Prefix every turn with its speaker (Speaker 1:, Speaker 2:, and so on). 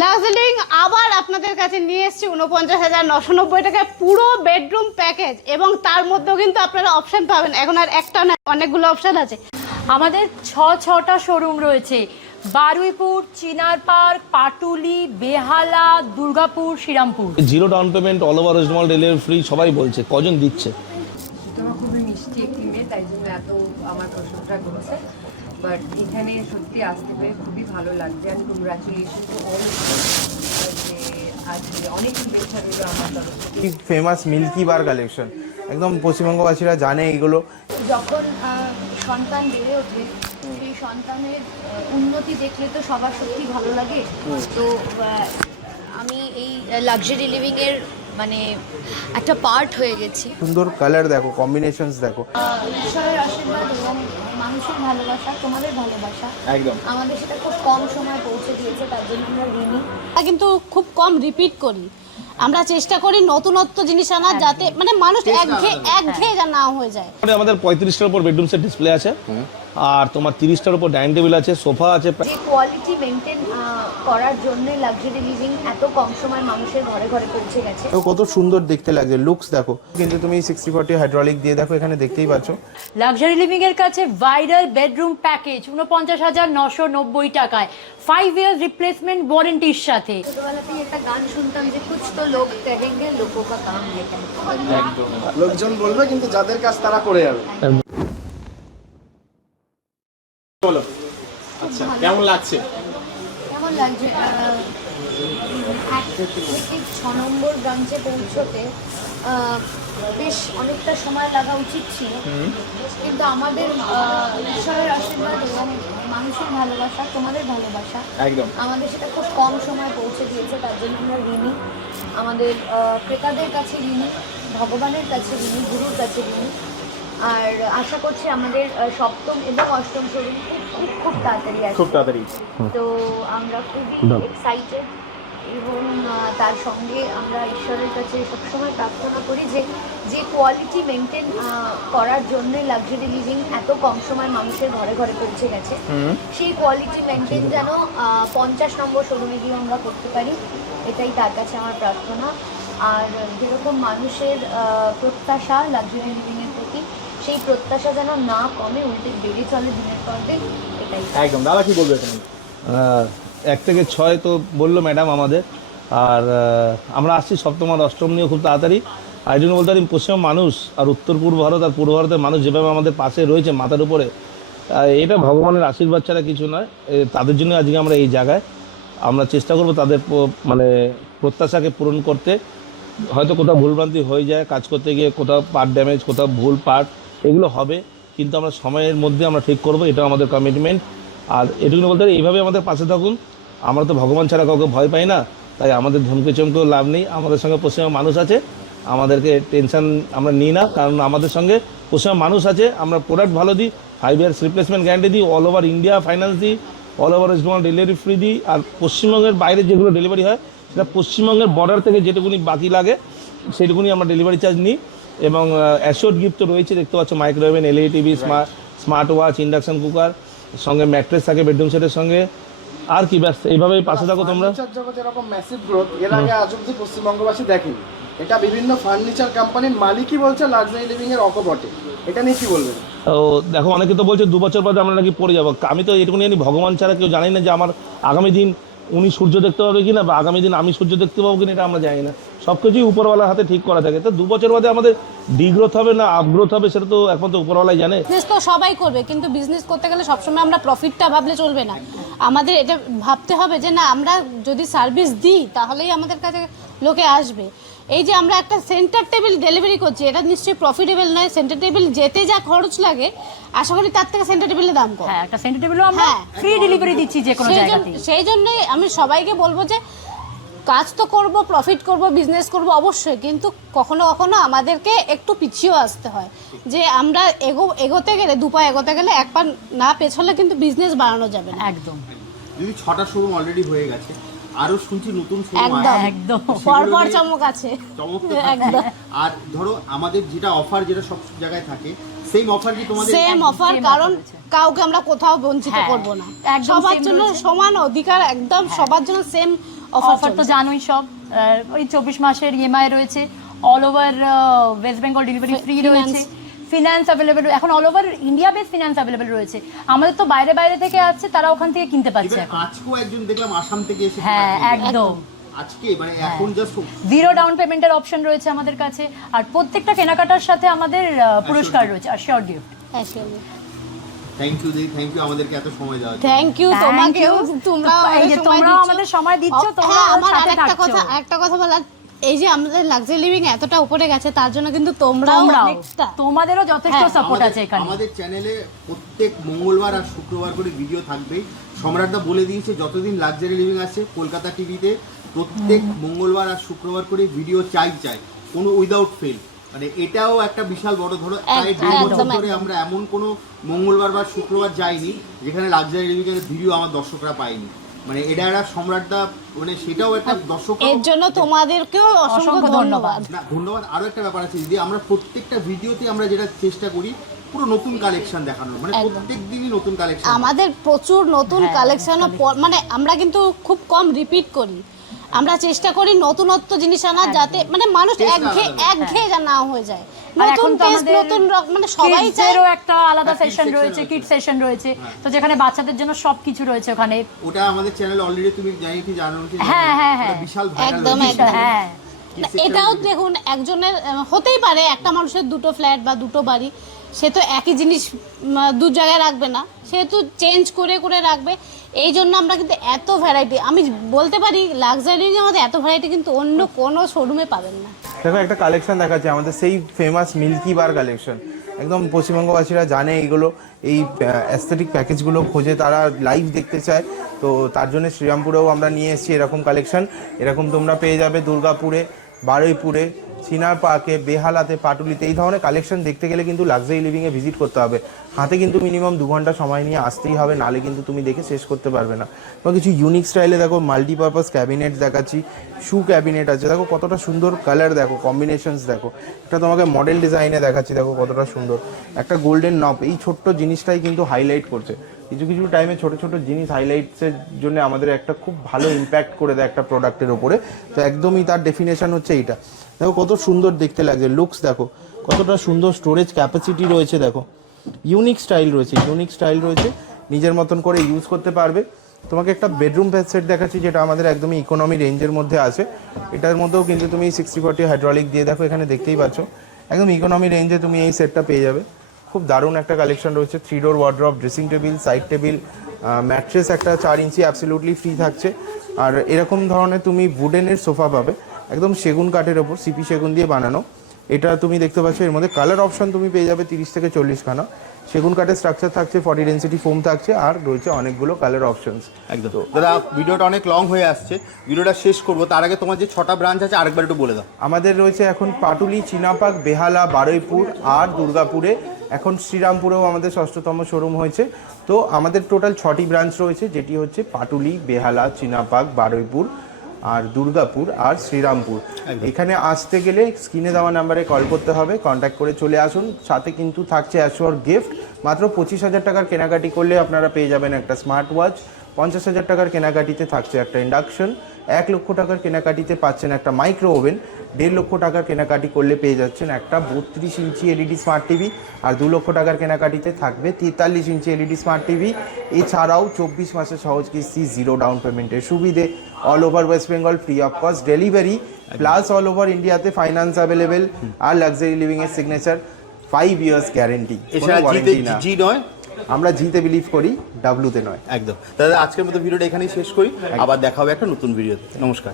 Speaker 1: লাক্সারিং আবার আপনাদের কাছে নিয়ে এসেছি উনপঞ্চাশ হাজার নশো নব্বই টাকায় পুরো বেডরুম প্যাকেজ এবং তার মধ্যেও কিন্তু আপনারা অপশন পাবেন। এখন আর একটা না অনেকগুলো অপশান আছে।
Speaker 2: আমাদের ছ ছটা শোরুম রয়েছে। Baruipur Chinar Park Patuli Behala Durgapur Srirampur.
Speaker 3: Zero down payment all over West Bengal delivery free সবাই বলছে কজন দিচ্ছে?
Speaker 4: খুবই মিষ্টি একটি মেয়ে তাই জন্য এত আমার প্রশংসা করেছে। বাট এখানে সত্যি আসতে পেরে খুবই ভালো লাগছে অ্যান্ড কংগ্রাচুলেশন টু অল যে আজকে অনেক শুভেচ্ছা রইল আমার তরফ থেকে।
Speaker 5: ফেমাস মিল্কি বার কালেকশন একদম পশ্চিমবঙ্গবাসীরা জানে এইগুলো।
Speaker 6: যখন সন্তান বেড়ে ওঠে সেই সন্তানের উন্নতি দেখলে তো সবার সত্যি ভালো লাগে। তো আমি এই লাক্সারি লিভিং এর মানে একটা পার্ট হয়ে গেছি।
Speaker 5: সুন্দর কালার দেখো কম্বিনেশনস দেখো।
Speaker 6: ঈশ্বরের আশীর্বাদ এবং মানুষের ভালোবাসা তোমাদের ভালোবাসা।
Speaker 5: একদম।
Speaker 6: আমাদের সেটা খুব কম সময় পৌঁছে দিয়েছে তার জন্য আমরা ঋণী।
Speaker 1: আমরা কিন্তু খুব কম রিপিট করি। আমরা চেষ্টা করি নতুনত্ব জিনিস আনা যাতে মানে মানুষ একঘেয়ে একঘেয়ে যা না হয়ে যায়।
Speaker 3: আমাদের পঁয়ত্রিশটার উপর বেডরুম সেট ডিসপ্লে আছে। আর তোমার তিরিশটার উপর ডাইনিং টেবিল আছে সোফা আছে
Speaker 6: যে কোয়ালিটি মেনটেন করার জন্য লাক্সারি লিভিং এত কম সময় মানুষের ঘরে ঘরে পৌঁছে গেছে।
Speaker 5: কত সুন্দর দেখতে লাগছে লুকস দেখো। কিন্তু তুমি সিক্সটি ফোর্টি হাইড্রোলিক দিয়ে দেখো এখানে দেখতেই পাচ্ছ।
Speaker 2: লাক্সারি লিভিং এর কাছে ভাইরাল বেডরুম প্যাকেজ উনপঞ্চাশ হাজার নশো নব্বই টাকায়। ফাইভ ইয়ার রিপ্লেসমেন্ট ওয়ারেন্টির সাথে।
Speaker 6: ছোটবেলাতেই একটা গান শুনতাম যে কুছ তো লোক কহেঙ্গে লোকো কা কাম
Speaker 7: লোকজন বলবে কিন্তু যাদের কাজ তারা করে যাবে। বলো। আচ্ছা কেমন লাগছে?
Speaker 6: কেমন লাগছে? এক ছ নম্বর ব্রাঞ্চে পৌঁছতে বেশ অনেকটা সময় লাগা উচিত ছিল। কিন্তু আমাদের ঈশ্বরের আশীর্বাদ এবং মানুষের ভালোবাসা তোমাদের ভালোবাসা
Speaker 7: একদম।
Speaker 6: আমাদের সেটা খুব কম সময় পৌঁছে দিয়েছে তার জন্য আমরা ঋণী। আমাদের ক্রেতাদের কাছে ঋণী ভগবানের কাছে ঋণী গুরুর কাছে ঋণী। আর আশা করছি আমাদের সপ্তম এবং অষ্টম শোরুম খুব খুব তাড়াতাড়ি
Speaker 7: খুব তাড়াতাড়ি।
Speaker 6: তো আমরা খুবই এক্সাইটেড এবং তার সঙ্গে আমরা ঈশ্বরের কাছে সবসময় প্রার্থনা করি যে যে কোয়ালিটি মেনটেন করার জন্য লাক্সারি লিভিং এত কম সময় মানুষের ঘরে ঘরে পৌঁছে গেছে। সেই কোয়ালিটি মেনটেন যেন পঞ্চাশ নম্বর শোরুমে গিয়ে আমরা করতে পারি এটাই তার কাছে আমার প্রার্থনা। আর যেরকম মানুষের আহ, প্রত্যাশা লাক্সারি প্রতি সেই প্রত্যাশা যেন না কমে উল্টে বেড়ে চলে দিনের পর দিন এটাই।
Speaker 7: একদম। দাদা কি বলবে
Speaker 3: এক থেকে ছয় তো বলল ম্যাডাম আমাদের। আর আমরা আসছি সপ্তম আর অষ্টম নিয়ে খুব তাড়াতাড়ি। আর এই জন্য বলতে পারি পশ্চিম মানুষ আর উত্তর পূর্ব ভারত আর পূর্ব ভারতের মানুষ যেভাবে আমাদের পাশে রয়েছে মাথার উপরে এটা ভগবানের আশীর্বাদ ছাড়া কিছু নয়। তাদের জন্য আজকে আমরা এই জায়গায় আমরা চেষ্টা করব তাদের মানে প্রত্যাশাকে পূরণ করতে। হয়তো কোথাও ভুলভ্রান্তি হয়ে যায় কাজ করতে গিয়ে কোথাও পার্ট ড্যামেজ কোথাও ভুল পার্ট এগুলো হবে, কিন্তু আমরা সময়ের মধ্যে আমরা ঠিক করব এটা আমাদের কমিটমেন্ট আর এটুকু বলতে পারি এইভাবে আমাদের পাশে থাকুন। আমরা তো ভগবান ছাড়া কাউকে ভয় পাই না, তাই আমাদের ধমকে চমকেও লাভ নেই। আমাদের সঙ্গে পশ্চিমবঙ্গের মানুষ আছে, আমাদেরকে টেনশন আমরা নিই না, কারণ আমাদের সঙ্গে পশ্চিমবঙ্গের মানুষ আছে। আমরা প্রোডাক্ট ভালো দিই ফাইভ ইয়ার্স রিপ্লেসমেন্ট গ্যারান্টি দিই অল ওভার ইন্ডিয়া ফাইন্যান্স দিই all over West Bengal delivery free দিই। আর পশ্চিমবঙ্গের বাইরে যেগুলো ডেলিভারি হয়, সেটা পশ্চিমবঙ্গের বর্ডার থেকে যেটুকুনি বাকি লাগে, সেটুকুনি আমরা ডেলিভারি চার্জ নিই। এবং অ্যাশোর্ড গিফট তো রয়েছে দেখতে পাচ্ছ micro oven LED TV smart smart watch induction cooker সঙ্গে ম্যাট্রেস থাকে বেডরুম সেটের সঙ্গে। আর কি ব্যাস এইভাবে পাশে থাকো তোমরা।
Speaker 7: জগতে এরকম ম্যাসিভ গ্রোথ এর আগে আজ অব্দি পশ্চিমবঙ্গবাসী দেখেনি। এটা বিভিন্ন ফার্নিচার কোম্পানির মালিকই বলছে লাক্সারি লিভিং এর অকপটে। এটা নিয়ে কি বলবেন?
Speaker 3: ও দেখো অনেকে তো বলছে দু বছর বাদে আমরা নাকি পড়ে যাব। আমি তো এটুকুনি জানি ভগবান ছাড়া কেউ জানি না যে আমার আগামী দিন উনি সূর্য দেখতে পাবে কিনা বা আগামী দিন আমি সূর্য দেখতে পাবো কিনা এটা আমরা জানি না। সব কিছুই উপরওয়ালার হাতে ঠিক করা থাকে। তো দু বছর বাদে আমাদের ডিগ্রোথ হবে না আপগ্রোথ হবে সেটা তো একমাত্র উপরওয়ালাই জানে।
Speaker 1: বিজনেস তো সবাই করবে, কিন্তু বিজনেস করতে গেলে সবসময় আমরা প্রফিটটা ভাবলে চলবে না। আমাদের এটা ভাবতে হবে যে না, আমরা যদি সার্ভিস দিই, তাহলেই আমাদের কাছে লোকে আসবে। এই যে আমরা একটা সেন্টার টেবিল ডেলিভারি করছি এটা নিশ্চয়ই প্রফিটেবল নয় সেন্টার টেবিল যেতে যা খরচ লাগে আশা করি তার থেকে সেন্টার টেবিলের দাম কম।
Speaker 2: হ্যাঁ একটা সেন্টার টেবিলও আমরা
Speaker 1: হ্যাঁ।
Speaker 2: ফ্রি ডেলিভারি দিচ্ছি যে কোনো
Speaker 1: সেই
Speaker 2: জায়গাতে
Speaker 1: জন্য- সেই জন্যই আমি সবাইকে বলব যে কাজ তো করব প্রফিট করব বিজনেস করব অবশ্যই কিন্তু কখনো কখনো আমাদেরকে একটু পিছিয়েও আসতে হয়। যে আমরা এগো এগোতে গেলে দু পা এগোতে গেলে এক পা না পেছলে কিন্তু বিজনেস বাড়ানো যাবে না।
Speaker 2: একদম।
Speaker 8: দিদি ছটা শোরুম অলরেডি হয়ে গেছে আরও শুনছি নতুন শোরুম
Speaker 1: একদম।
Speaker 2: একদম।
Speaker 1: পর পর চমক আছে।
Speaker 8: চমক
Speaker 1: একদম।
Speaker 8: আর ধরো আমাদের যেটা অফার যেটা সব জায়গায় থাকে সেম অফার কি তোমাদের?
Speaker 1: সেম অফার কারণ কাউকে আমরা কোথাও বঞ্চিত
Speaker 2: হ্যাঁ,
Speaker 1: করব না। সবার জন্য সমান অধিকার একদম সবার জন্য সেম
Speaker 2: অফার তো জানোই সব। ওই চব্বিশ মাসের ইএমআই রয়েছে। All over West Bengal delivery free রয়েছে। ফিনান্স অ্যাভেলেবেল এখন all over India base finance available রয়েছে। আমাদের তো বাইরে বাইরে থেকে আসছে তারা ওখান থেকে কিনতে পারছে। এখন
Speaker 8: আজকেও একজন দেখলাম আসাম থেকে এসে
Speaker 2: হ্যাঁ একদম।
Speaker 8: আজকে মানে এখন জাস্ট
Speaker 2: জিরো ডাউন পেমেন্টের অপশন রয়েছে আমাদের কাছে। আর প্রত্যেকটা কেনাকাটার সাথে আমাদের পুরস্কার রয়েছে আর sure gift
Speaker 8: thank you thank you আমাদেরকে এত সময় দেওয়ার জন্য।
Speaker 1: থ্যাংক ইউ তোমাকেও তোমরা
Speaker 2: এই যে তোমরাও আমাদের সময় দিচ্ছ, তোমরাও
Speaker 1: হ্যাঁ আমার
Speaker 2: সাথে থাকছো।
Speaker 1: কথা একটা কথা বলার এই যে আমাদের লাক্সারি লিভিং এতটা উপরে গেছে তার জন্য কিন্তু তোমরাও
Speaker 2: তোমরাও।
Speaker 1: অনেকটা
Speaker 2: তোমাদেরও যথেষ্ট
Speaker 1: হ্যাঁ,
Speaker 2: সাপোর্ট
Speaker 8: আমাদের-
Speaker 2: আছে এখানে।
Speaker 8: আমাদের চ্যানেলে প্রত্যেক মঙ্গলবার আর শুক্রবার করে ভিডিও থাকবে সম্রাটদা বলে দিয়েছে যতদিন লাক্সারি লিভিং আছে কলকাতা টিভিতে প্রত্যেক মঙ্গলবার আর শুক্রবার করে ভিডিও চাই চাই। কোনো উইদাউট ফেল মানে এটাও একটা বিশাল বড় ধরো প্রায়
Speaker 1: একদম,
Speaker 8: দেড় বছর
Speaker 1: একদম,
Speaker 8: ধরে
Speaker 1: একদম।
Speaker 8: আমরা এমন কোনো মঙ্গলবার বা শুক্রবার যাইনি যেখানে লাক্সারি লিভিং এর ভিডিও আমার দর্শকরা পায়নি। মানে এটা একটা সম্রাটদা মানে সেটাও একটা দর্শক
Speaker 1: এর জন্য তোমাদেরকেও অসংখ্য ধন্যবাদ।
Speaker 8: না ধন্যবাদ। আরও একটা ব্যাপার আছে দিদি আমরা প্রত্যেকটা ভিডিওতে আমরা যেটা চেষ্টা করি পুরো নতুন কালেকশন দেখানোর মানে। প্রত্যেক দিনই নতুন কালেকশন
Speaker 1: আমাদের প্রচুর নতুন
Speaker 2: কালেকশন
Speaker 1: কালেকশনও মানে আমরা কিন্তু খুব কম রিপিট করি। আমরা চেষ্টা করি নতুনত্ব জিনিস আনার যাতে মানে মানুষ
Speaker 8: Taste
Speaker 1: একঘেয়ে একঘেয়ে যা না হয়ে যায়। নতুন টেস্ট নতুন মানে সবাই চায়
Speaker 2: একটা আলাদা
Speaker 8: হ্যাঁ,
Speaker 2: সেশন রয়েছে। কিড সেশন রয়েছে। তো যেখানে বাচ্চাদের জন্য সবকিছু রয়েছে ওখানে।
Speaker 8: ওটা আমাদের চ্যানেলে অলরেডি তুমি জানি কি জানো
Speaker 2: হ্যাঁ, হ্যাঁ, হ্যাঁ।
Speaker 8: বিশাল
Speaker 1: একদম, একদম।
Speaker 2: হ্যাঁ।
Speaker 1: এটাও দেখুন একজনের হতেই পারে একটা মানুষের দুটো ফ্ল্যাট বা দুটো বাড়ি সে তো একই জিনিস দু জায়গায় রাখবে না। সেহেতু চেঞ্জ করে করে রাখবে। এই জন্য আমরা কিন্তু এত ভ্যারাইটি আমি বলতে পারি লাক্সারি আমাদের এত ভ্যারাইটি কিন্তু অন্য কোনো শোরুমে পাবেন না।
Speaker 5: দেখো, একটা কালেকশন দেখাচ্ছে, আমাদের সেই ফেমাস মিল্কি বার কালেকশন একদম পশ্চিমবঙ্গবাসীরা জানে এইগুলো এই অ্যাস্থেটিক প্যাকেজগুলো খোঁজে, তারা লাইভ দেখতে চায়। তো তার জন্য শ্রীরামপুরেও আমরা নিয়ে এসেছি এরকম কালেকশন এরকম তোমরা পেয়ে যাবে দুর্গাপুরে, বারুইপুরে চিনার পার্কে, বেহালাতে, পাটুলিতে, এই ধরনের কালেকশন দেখতে গেলে কিন্তু লাক্সারি লিভিংয়ে ভিজিট করতে হবে। হাতে কিন্তু মিনিমাম দু ঘণ্টা সময় নিয়ে আসতেই হবে, নালে কিন্তু তুমি দেখে শেষ করতে পারবে না। বা কিছু ইউনিক স্টাইলে দেখো মাল্টিপারপাস ক্যাবিনেট দেখাচ্ছি শু ক্যাবিনেট আছে। দেখো কতটা সুন্দর কালার দেখো কম্বিনেশনস দেখো। একটা তোমাকে মডেল ডিজাইনে দেখাচ্ছি, দেখো কতটা সুন্দর। একটা গোল্ডেন নব এই ছোট্ট জিনিসটাই কিন্তু হাইলাইট করছে। কিছু কিছু টাইমে ছোট ছোট জিনিস হাইলাইটসের জন্য আমাদের একটা খুব ভালো ইম্প্যাক্ট করে দেয় একটা প্রোডাক্টের ওপরে তো একদমই তার ডেফিনেশন হচ্ছে এইটা। দেখো কত সুন্দর দেখতে লাগছে লুকস দেখো। কতটা সুন্দর স্টোরেজ ক্যাপাসিটি রয়েছে দেখো। ইউনিক স্টাইল রয়েছে ইউনিক স্টাইল রয়েছে। নিজের মতন করে ইউজ করতে পারবে। তোমাকে একটা বেডরুম সেট দেখাচ্ছি, যেটা আমাদের একদমই ইকোনমি রেঞ্জের মধ্যে আছে। এটার মধ্যেও কিন্তু তুমি সিক্সটি ফোর্টি হাইড্রোলিক দিয়ে দেখো, এখানে দেখতেই পাচ্ছ। একদম ইকোনমি রেঞ্জে তুমি এই সেটটা পেয়ে যাবে। খুব দারুণ একটা কালেকশন রয়েছে three door wardrobe dressing table side table mattress একটা চার ইঞ্চি অ্যাবসলিউটলি ফ্রি থাকছে। আর এরকম ধরনের তুমি উডেনের সোফা পাবে। একদম সেগুন কাঠের ওপর সিপি সেগুন দিয়ে বানানো। এটা তুমি দেখতে পাচ্ছ এর মধ্যে কালার অপশন তুমি পেয়ে যাবে তিরিশ থেকে চল্লিশ খানা। সেগুন কাঠের স্ট্রাকচার থাকছে ফর্টি ডেন্সিটি ফোম থাকছে আর রয়েছে অনেকগুলো কালার অপশনস
Speaker 8: একদম। দাদা ভিডিওটা অনেক লং হয়ে আসছে। ভিডিওটা শেষ করব। তার আগে তোমার যে ছটা ব্রাঞ্চ আছে আরেকবার একটু বলে দাও।
Speaker 5: আমাদের রয়েছে এখন পাটুলি চিনাপাক বেহালা বারুইপুর আর দুর্গাপুরে। এখন শ্রীরামপুরেও আমাদের ষষ্ঠতম শোরুম হয়েছে। তো আমাদের টোটাল ছটি ব্রাঞ্চ রয়েছে যেটি হচ্ছে পাটুলি বেহালা চিনাপাক বারুইপুর। আর দুর্গাপুর আর শ্রীরামপুর। এখানে আসতে গেলে স্ক্রিনে দেওয়া নাম্বারে কল করতে হবে কন্ট্যাক্ট করে চলে আসুন। সাথে কিন্তু থাকছে অ্যাশোর গিফট মাত্র পঁচিশ হাজার টাকার কেনাকাটি করলে আপনারা পেয়ে যাবেন একটা স্মার্ট ওয়াচ পঞ্চাশ হাজার টাকার কেনাকাটিতে থাকছে একটা ইন্ডাকশন এক লক্ষ টাকার কেনাকাটিতে পাচ্ছেন একটা মাইক্রো ওভেন। দেড় লক্ষ টাকার কেনাকাটি করলে পেয়ে যাচ্ছেন একটা বত্রিশ ইঞ্চি এলইডি স্মার্ট টিভি। আর দু লক্ষ টাকার কেনাকাটিতে থাকবে তেতাল্লিশ ইঞ্চি এলইডি স্মার্ট টিভি। এছাড়াও চব্বিশ মাসে সহজ কিস্তি জিরো ডাউন পেমেন্টের সুবিধে। All over West Bengal free of cost delivery plus all over ইন্ডিয়াতে ফাইন্যান্স অ্যাভেলেবেল আর লাক্সারি লিভিং এর সিগনেচার ফাইভ ইয়ার্স গ্যারেন্টি
Speaker 8: এছাড়া জি নয়
Speaker 5: আমরা জিতে বিলিভ করি ডাব্লুতে নয়।
Speaker 8: একদম। তাহলে আজকের মতো ভিডিওটা এখানেই শেষ করি। আবার দেখা হবে একটা নতুন ভিডিওতে। নমস্কার।